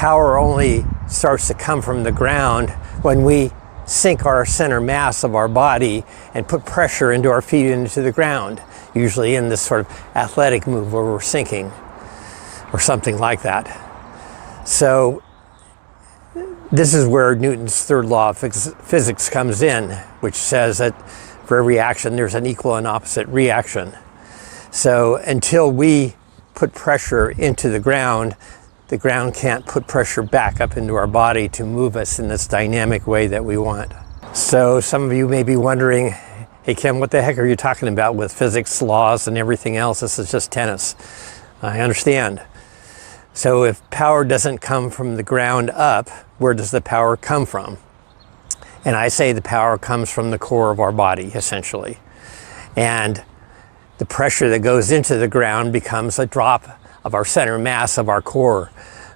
power only starts to come from the ground when we sink our center mass of our body and put pressure into our feet into the ground, usually in this sort of athletic move where we're sinking or something like that. So this is where Newton's third law of physics comes in, which says that for every action there's an equal and opposite reaction. So until we put pressure into the ground can't put pressure back up into our body to move us in this dynamic way that we want. So some of you may be wondering, hey Ken, what the heck are you talking about with physics laws and everything else? This is just tennis. I understand. So if power doesn't come from the ground up, where does the power come from? And I say the power comes from the core of our body, essentially. And the pressure that goes into the ground becomes a drop of our center mass of our core,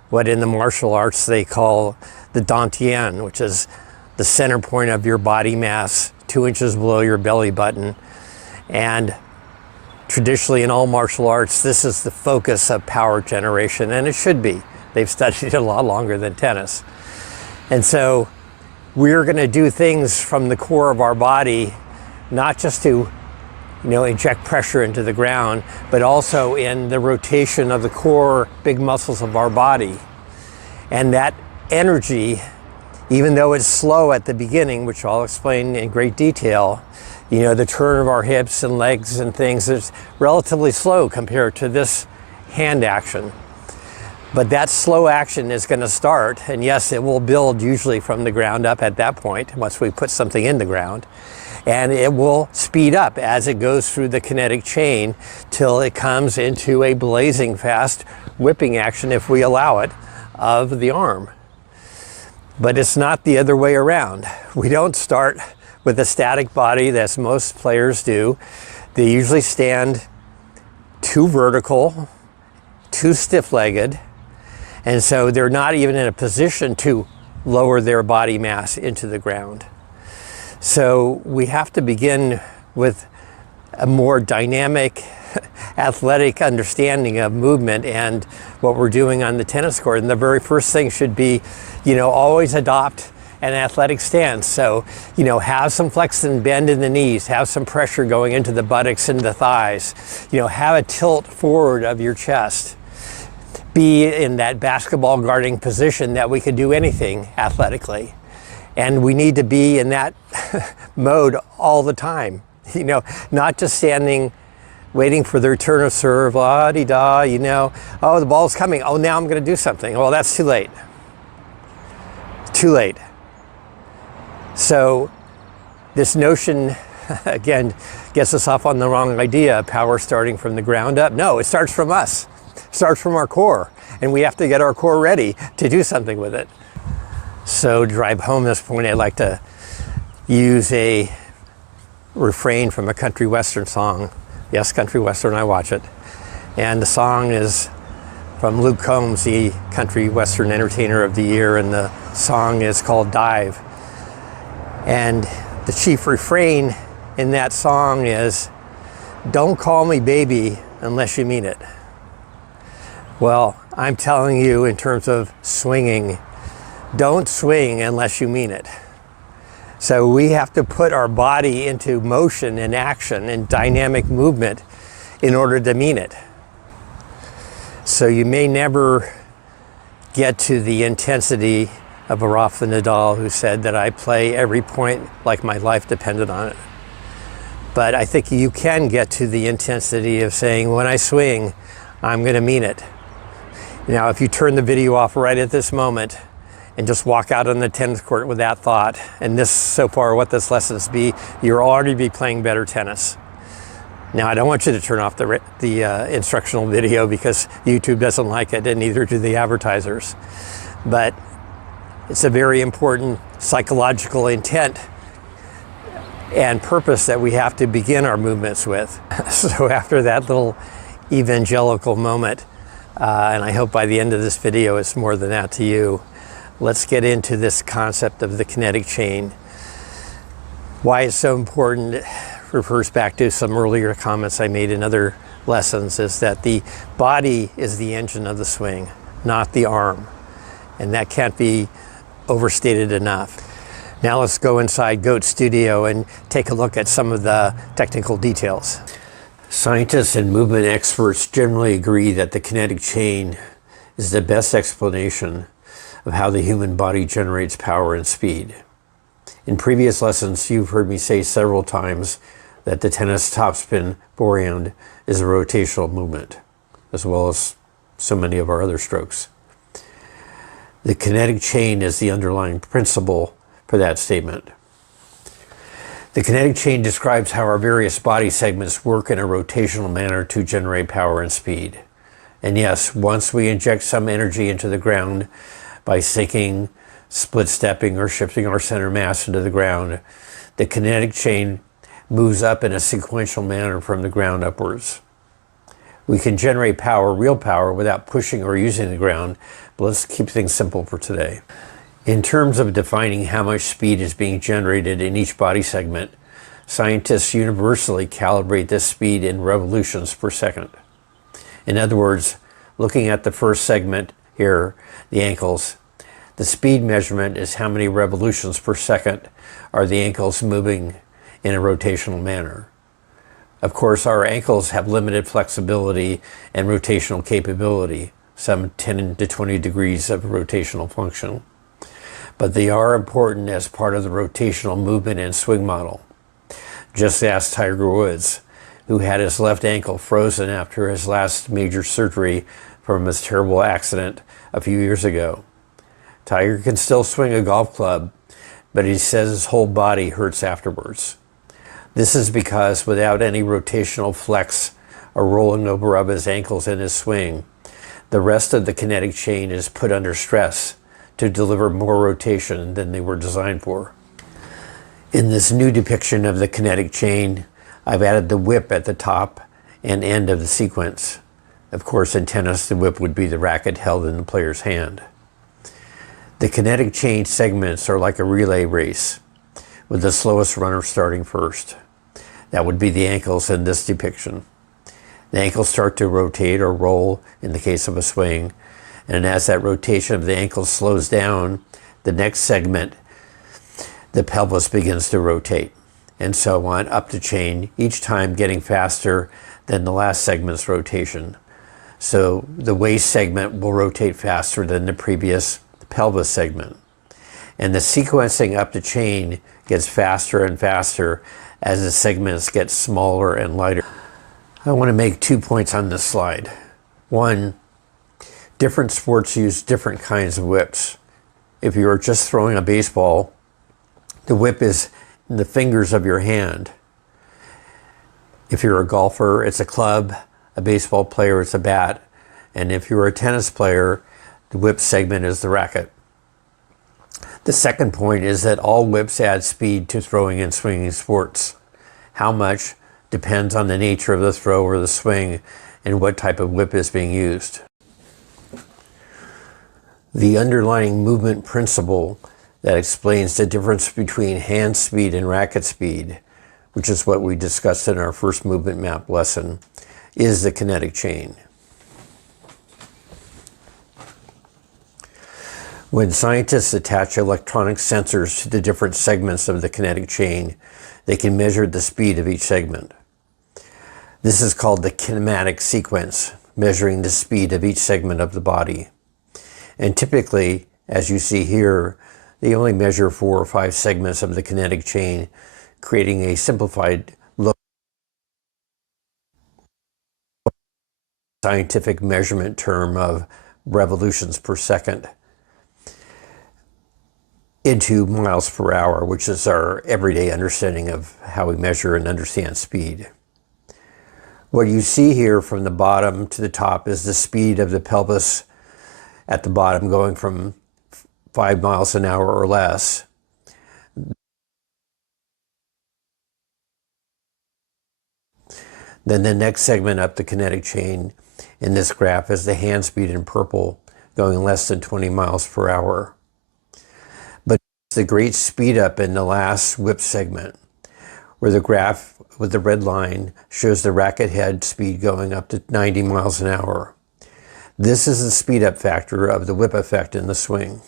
what in the martial arts they call the dantian, which is the center point of your body mass, 2 inches below your belly button. And traditionally in all martial arts, this is the focus of power generation, and it should be. They've studied it a lot longer than tennis. And so we're going to do things from the core of our body, not just to inject pressure into the ground, but also in the rotation of the core big muscles of our body. And that energy, even though it's slow at the beginning, which I'll explain in great detail, the turn of our hips and legs and things is relatively slow compared to this hand action. But that slow action is going to start, and yes, it will build usually from the ground up at that point, once we put something in the ground. And it will speed up as it goes through the kinetic chain till it comes into a blazing fast whipping action, if we allow it, of the arm. But it's not the other way around. We don't start with a static body, as most players do. They usually stand too vertical, too stiff-legged, and so they're not even in a position to lower their body mass into the ground. So we have to begin with a more dynamic, athletic understanding of movement and what we're doing on the tennis court. And the very first thing should be, always adopt an athletic stance. So, have some flex and bend in the knees, have some pressure going into the buttocks and the thighs, have a tilt forward of your chest. Be in that basketball guarding position that we can do anything athletically. And we need to be in that mode all the time, not just standing, waiting for the return of serve, la-di-da, oh, the ball's coming. Oh, now I'm going to do something. Well, that's too late. Too late. So this notion, again, gets us off on the wrong idea, power starting from the ground up. No, it starts from us. It starts from our core, and we have to get our core ready to do something with it. So to drive home this point, I'd like to use a refrain from a country western song. Yes, country western, I watch it. And the song is from Luke Combs, the country western entertainer of the year, and the song is called Dive. And the chief refrain in that song is, "Don't call me baby unless you mean it." Well, I'm telling you, in terms of swinging, don't swing unless you mean it. So we have to put our body into motion and action and dynamic movement in order to mean it. So you may never get to the intensity of a Rafa Nadal, who said that I play every point like my life depended on it. But I think you can get to the intensity of saying, when I swing, I'm going to mean it. Now, if you turn the video off right at this moment and just walk out on the tennis court with that thought, and this, so far, what this lessons be, you'll already be playing better tennis. Now, I don't want you to turn off the instructional video, because YouTube doesn't like it, and neither do the advertisers. But it's a very important psychological intent and purpose that we have to begin our movements with. So after that little evangelical moment, and I hope by the end of this video it's more than that to you, let's get into this concept of the kinetic chain. Why it's so important refers back to some earlier comments I made in other lessons, is that the body is the engine of the swing, not the arm. and that can't be overstated enough. Now let's go inside Goat Studio and take a look at some of the technical details. Scientists and movement experts generally agree that the kinetic chain is the best explanation of how the human body generates power and speed. In previous lessons, you've heard me say several times that the tennis topspin forehand is a rotational movement, as well as so many of our other strokes. The kinetic chain is the underlying principle for that statement. The kinetic chain describes how our various body segments work in a rotational manner to generate power and speed. And yes, once we inject some energy into the ground by sinking, split stepping, or shifting our center mass into the ground, the kinetic chain moves up in a sequential manner from the ground upwards. We can generate power, real power, without pushing or using the ground, but let's keep things simple for today. In terms of defining how much speed is being generated in each body segment, scientists universally calibrate this speed in revolutions per second. In other words, looking at the first segment here, the ankles, the speed measurement is how many revolutions per second are the ankles moving in a rotational manner. Of course, our ankles have limited flexibility and rotational capability, some 10 to 20 degrees of rotational function. But they are important as part of the rotational movement and swing model. Just ask Tiger Woods, who had his left ankle frozen after his last major surgery from his terrible accident a few years ago. Tiger can still swing a golf club, but he says his whole body hurts afterwards. This is because without any rotational flex or rolling over of his ankles in his swing, the rest of the kinetic chain is put under stress to deliver more rotation than they were designed for. In this new depiction of the kinetic chain, I've added the whip at the top and end of the sequence. Of course, in tennis, the whip would be the racket held in the player's hand. The kinetic chain segments are like a relay race, with the slowest runner starting first. That would be the ankles in this depiction. The ankles start to rotate or roll in the case of a swing, and as that rotation of the ankles slows down, the next segment, the pelvis begins to rotate, and so on up the chain, each time getting faster than the last segment's rotation. So the waist segment will rotate faster than the previous pelvis segment. And the sequencing up the chain gets faster and faster as the segments get smaller and lighter. I want to make 2 points on this slide. One, different sports use different kinds of whips. If you're just throwing a baseball, the whip is in the fingers of your hand. If you're a golfer, it's a club. A baseball player, it's a bat. And if you're a tennis player, the whip segment is the racket. The second point is that all whips add speed to throwing and swinging sports. How much depends on the nature of the throw or the swing and what type of whip is being used. The underlying movement principle that explains the difference between hand speed and racket speed, which is what we discussed in our first movement map lesson, is the kinetic chain. When scientists attach electronic sensors to the different segments of the kinetic chain, they can measure the speed of each segment. This is called the kinematic sequence, measuring the speed of each segment of the body. And typically, as you see here, they only measure 4 or 5 segments of the kinetic chain, creating a simplified look scientific measurement term of revolutions per second into miles per hour, which is our everyday understanding of how we measure and understand speed. What you see here from the bottom to the top is the speed of the pelvis at the bottom going from 5 miles an hour or less. Then the next segment up the kinetic chain in this graph is the hand speed in purple, going less than 20 miles per hour. But the great speed up in the last whip segment, where the graph with the red line shows the racket head speed going up to 90 miles an hour. This is the speed up factor of the whip effect in the swing.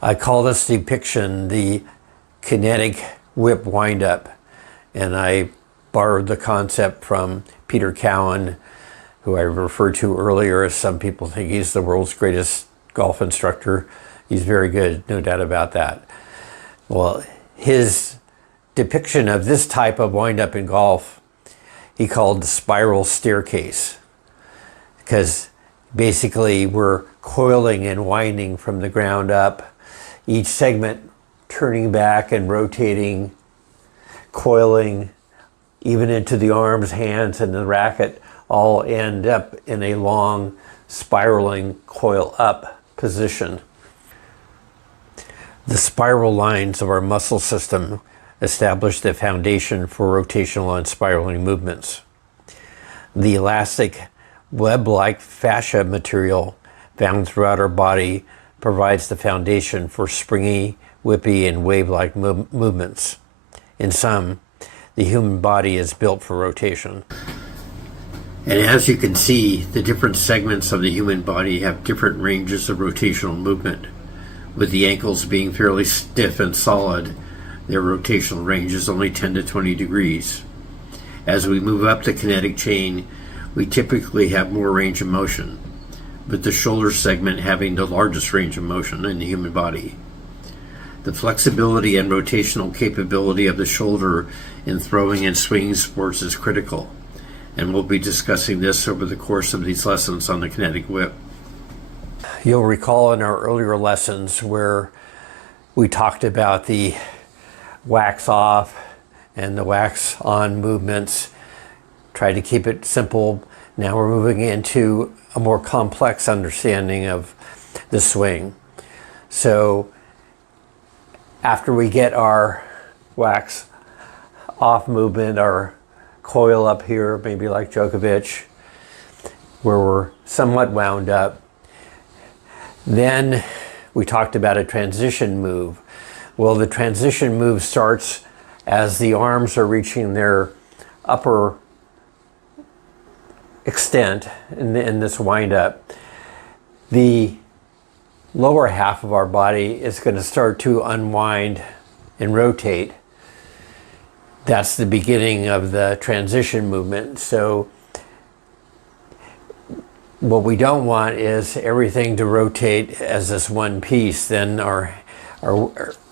I call this depiction the kinetic whip windup, and I borrowed the concept from Peter Cowan, who I referred to earlier. As some people think he's the world's greatest golf instructor. He's very good, no doubt about that. Well, his depiction of this type of windup in golf, he called the spiral staircase, because basically we're coiling and winding from the ground up, each segment turning back and rotating, coiling, even into the arms, hands, and the racket all end up in a long spiraling coil up position. The spiral lines of our muscle system establish the foundation for rotational and spiraling movements. The elastic web-like fascia material found throughout our body provides the foundation for springy, whippy, and wave-like movements. In sum, the human body is built for rotation. And as you can see, the different segments of the human body have different ranges of rotational movement. With the ankles being fairly stiff and solid, their rotational range is only 10 to 20 degrees. As we move up the kinetic chain, we typically have more range of motion, with the shoulder segment having the largest range of motion in the human body. The flexibility and rotational capability of the shoulder in throwing and swinging sports is critical, and we'll be discussing this over the course of these lessons on the kinetic whip. You'll recall in our earlier lessons where we talked about the wax off and the wax on movements, tried to keep it simple. Now we're moving into a more complex understanding of the swing. So after we get our wax off movement, our coil up here, maybe like Djokovic, where we're somewhat wound up, then we talked about a transition move. Well, the transition move starts as the arms are reaching their upper extent in this wind up. The lower half of our body is going to start to unwind and rotate. That's the beginning of the transition movement. So what we don't want is everything to rotate as this one piece. Then our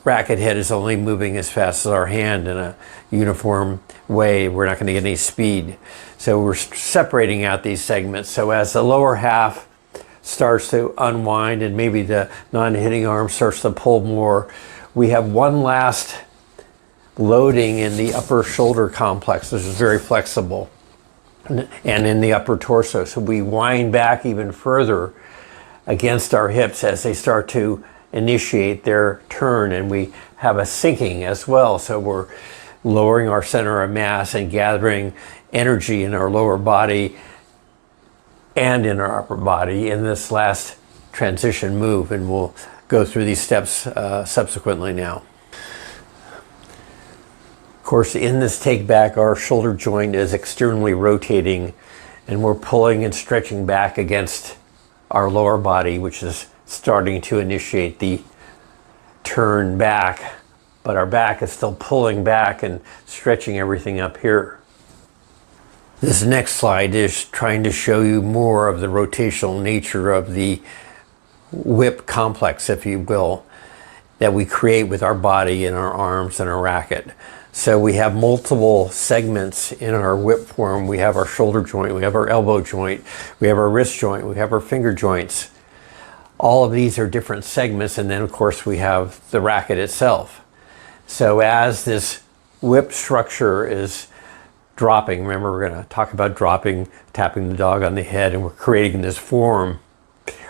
racket head is only moving as fast as our hand in a uniform way. We're not going to get any speed. So we're separating out these segments. So as the lower half starts to unwind and maybe the non-hitting arm starts to pull more, we have one last loading in the upper shoulder complex, which is very flexible, and in the upper torso. So we wind back even further against our hips as they start to initiate their turn, and we have a sinking as well. So we're lowering our center of mass and gathering energy in our lower body and in our upper body in this last transition move, and we'll go through these steps subsequently now. Of course, in this take back, our shoulder joint is externally rotating, and we're pulling and stretching back against our lower body, which is starting to initiate the turn back, but our back is still pulling back and stretching everything up here. This next slide is trying to show you more of the rotational nature of the whip complex, if you will, that we create with our body and our arms and our racket. So we have multiple segments in our whip form. We have our shoulder joint, we have our elbow joint, we have our wrist joint, we have our finger joints. All of these are different segments, and then of course we have the racket itself. So as this whip structure is dropping, remember we're going to talk about dropping, tapping the dog on the head, and we're creating this form.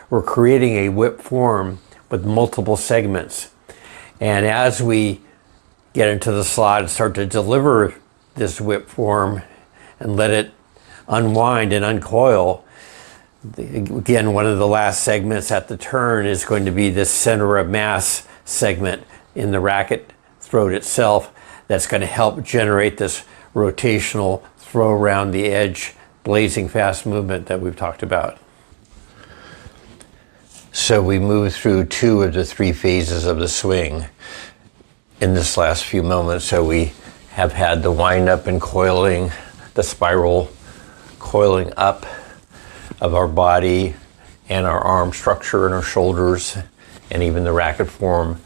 We're creating a whip form with multiple segments. And as we get into the slot and start to deliver this whip form and let it unwind and uncoil, Again, one of the last segments at the turn is going to be this center of mass segment in the racket throat itself that's going to help generate this rotational throw around the edge, blazing fast movement that we've talked about. So we move through 2 of the 3 phases of the swing in this last few moments. So we have had the wind up and coiling, the spiral coiling up of our body and our arm structure and our shoulders and even the racket form.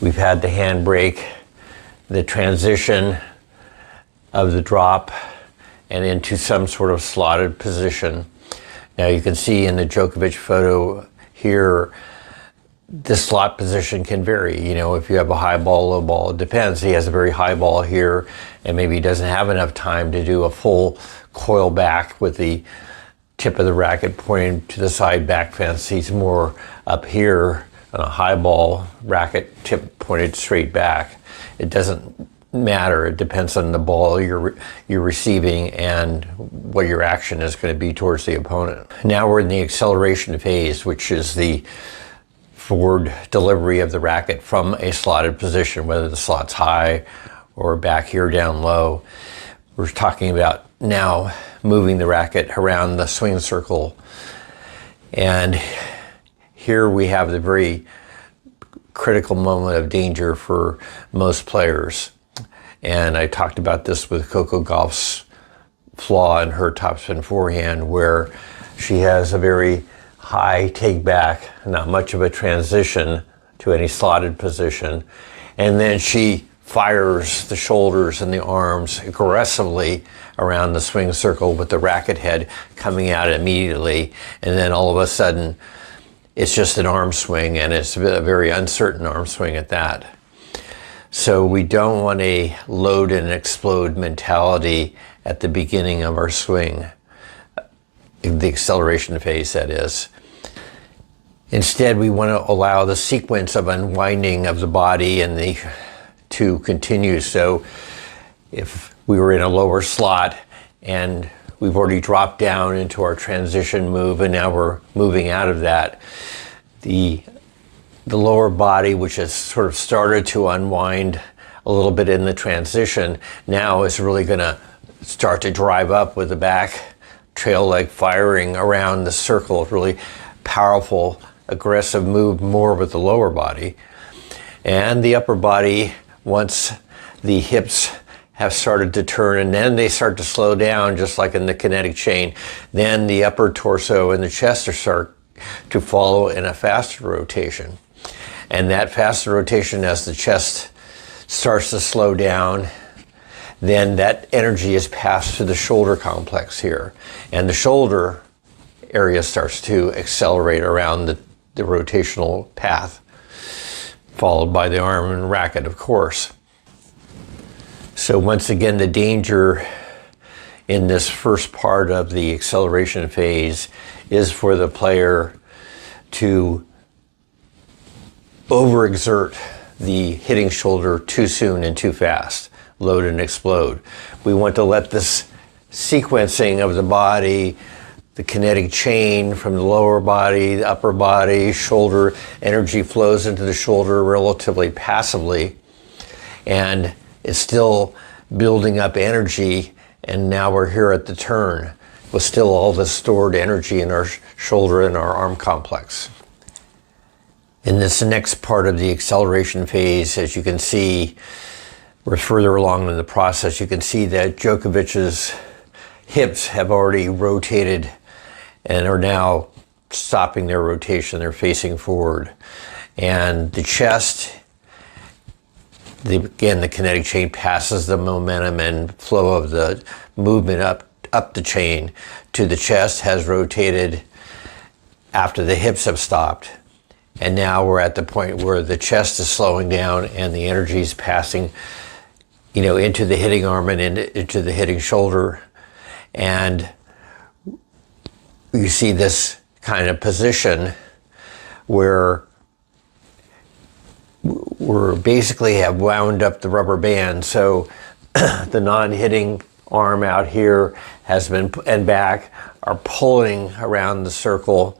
We've had the handbrake, the transition of the drop and into some sort of slotted position. Now you can see in the Djokovic photo here, the slot position can vary. You know, if you have a high ball, low ball, it depends. He has a very high ball here and maybe he doesn't have enough time to do a full coil back with the tip of the racket pointing to the side back fence. He's more up here on a high ball, racket tip pointed straight back. It doesn't matter. It depends on the ball you're receiving and what your action is going to be towards the opponent. Now we're in the acceleration phase, which is the forward delivery of the racket from a slotted position, whether the slot's high or back here down low. We're talking about now moving the racket around the swing circle. And here we have the very critical moment of danger for most players. And I talked about this with Coco Gauff's flaw in her topspin forehand, where she has a very high take back, not much of a transition to any slotted position. And then she fires the shoulders and the arms aggressively around the swing circle with the racket head coming out immediately. And then all of a sudden, it's just an arm swing, and it's a very uncertain arm swing at that. So we don't want a load and explode mentality at the beginning of our swing, the acceleration phase, that is. Instead, we want to allow the sequence of unwinding of the body and to continue. So if we were in a lower slot and we've already dropped down into our transition move and now we're moving out of that, the lower body, which has sort of started to unwind a little bit in the transition, now is really going to start to drive up with the back trail leg firing around the circle. Really powerful, aggressive move, more with the lower body. And the upper body, once the hips have started to turn and then they start to slow down, just like in the kinetic chain, then the upper torso and the chest start to follow in a faster rotation. And that faster rotation, as the chest starts to slow down, then that energy is passed to the shoulder complex here. And the shoulder area starts to accelerate around the rotational path, followed by the arm and racket, of course. So once again, the danger in this first part of the acceleration phase is for the player to overexert the hitting shoulder too soon and too fast, load and explode. We want to let this sequencing of the body, the kinetic chain from the lower body, the upper body, shoulder, energy flows into the shoulder relatively passively, and it's still building up energy, and now we're here at the turn with still all this stored energy in our shoulder and our arm complex. In this next part of the acceleration phase, as you can see, we're further along in the process. You can see that Djokovic's hips have already rotated and are now stopping their rotation. They're facing forward. And the chest, again, the kinetic chain passes the momentum and flow of the movement up the chain to the chest, has rotated after the hips have stopped. And now we're at the point where the chest is slowing down and the energy is passing, into the hitting arm and into the hitting shoulder. And you see this kind of position where we're basically have wound up the rubber band. So the non-hitting arm out here has been, and back, are pulling around the circle,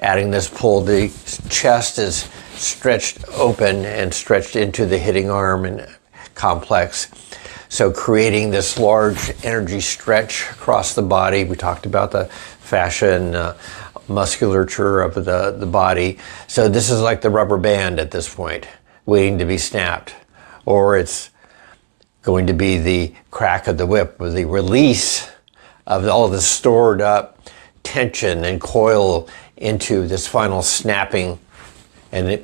adding this pull. The chest is stretched open and stretched into the hitting arm and complex. So creating this large energy stretch across the body. We talked about the fascia and musculature of the body. So this is like the rubber band at this point, waiting to be snapped. Or it's going to be the crack of the whip, or the release of all the stored up tension and coil into this final snapping and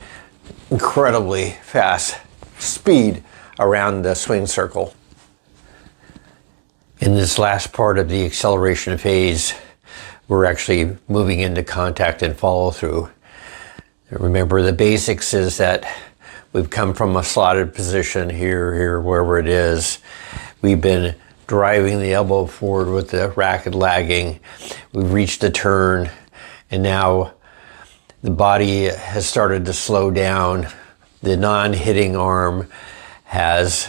incredibly fast speed around the swing circle. In this last part of the acceleration phase, we're actually moving into contact and follow through. Remember, the basics is that we've come from a slotted position here, wherever it is. We've been driving the elbow forward with the racket lagging. We've reached a turn, and now the body has started to slow down. The non-hitting arm has,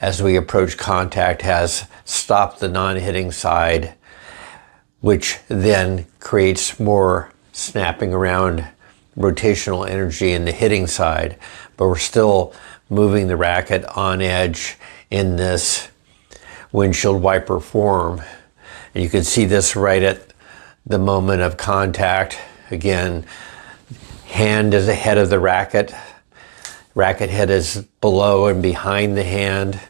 as we approach contact, has stopped the non-hitting side, which then creates more snapping around rotational energy in the hitting side. But we're still moving the racket on edge in this windshield wiper form. And you can see this right at the moment of contact. Again, hand is ahead of the racket. Racket head is below and behind the hand.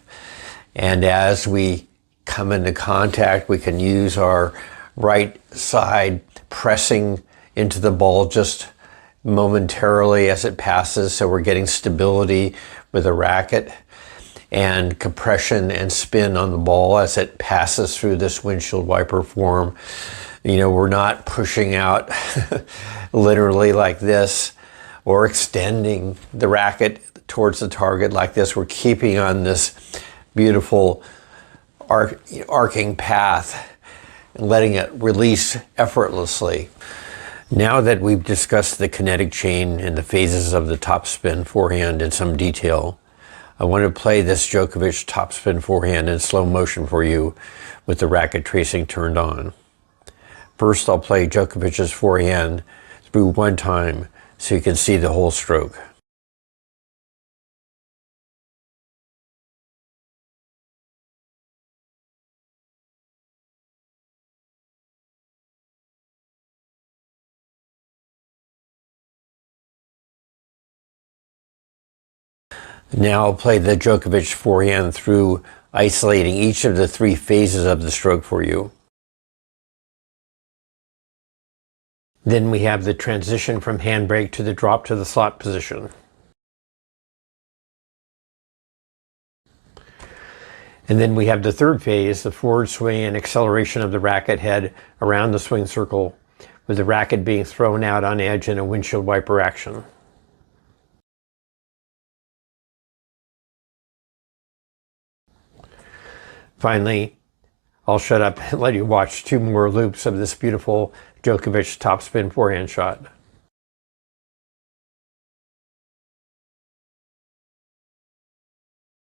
And as we come into contact, we can use our right side pressing into the ball just momentarily as it passes, so we're getting stability with the racket and compression and spin on the ball as it passes through this windshield wiper form. You know, we're not pushing out literally like this or extending the racket towards the target like this. We're keeping on this beautiful arcing path and letting it release effortlessly. Now that we've discussed the kinetic chain and the phases of the topspin forehand in some detail, I want to play this Djokovic topspin forehand in slow motion for you with the racket tracing turned on. First, I'll play Djokovic's forehand through one time so you can see the whole stroke. Now I'll play the Djokovic forehand through isolating each of the three phases of the stroke for you. Then we have the transition from handbrake to the drop to the slot position. And then we have the third phase, the forward swing and acceleration of the racket head around the swing circle, with the racket being thrown out on edge in a windshield wiper action. Finally, I'll shut up and let you watch two more loops of this beautiful Djokovic topspin forehand shot.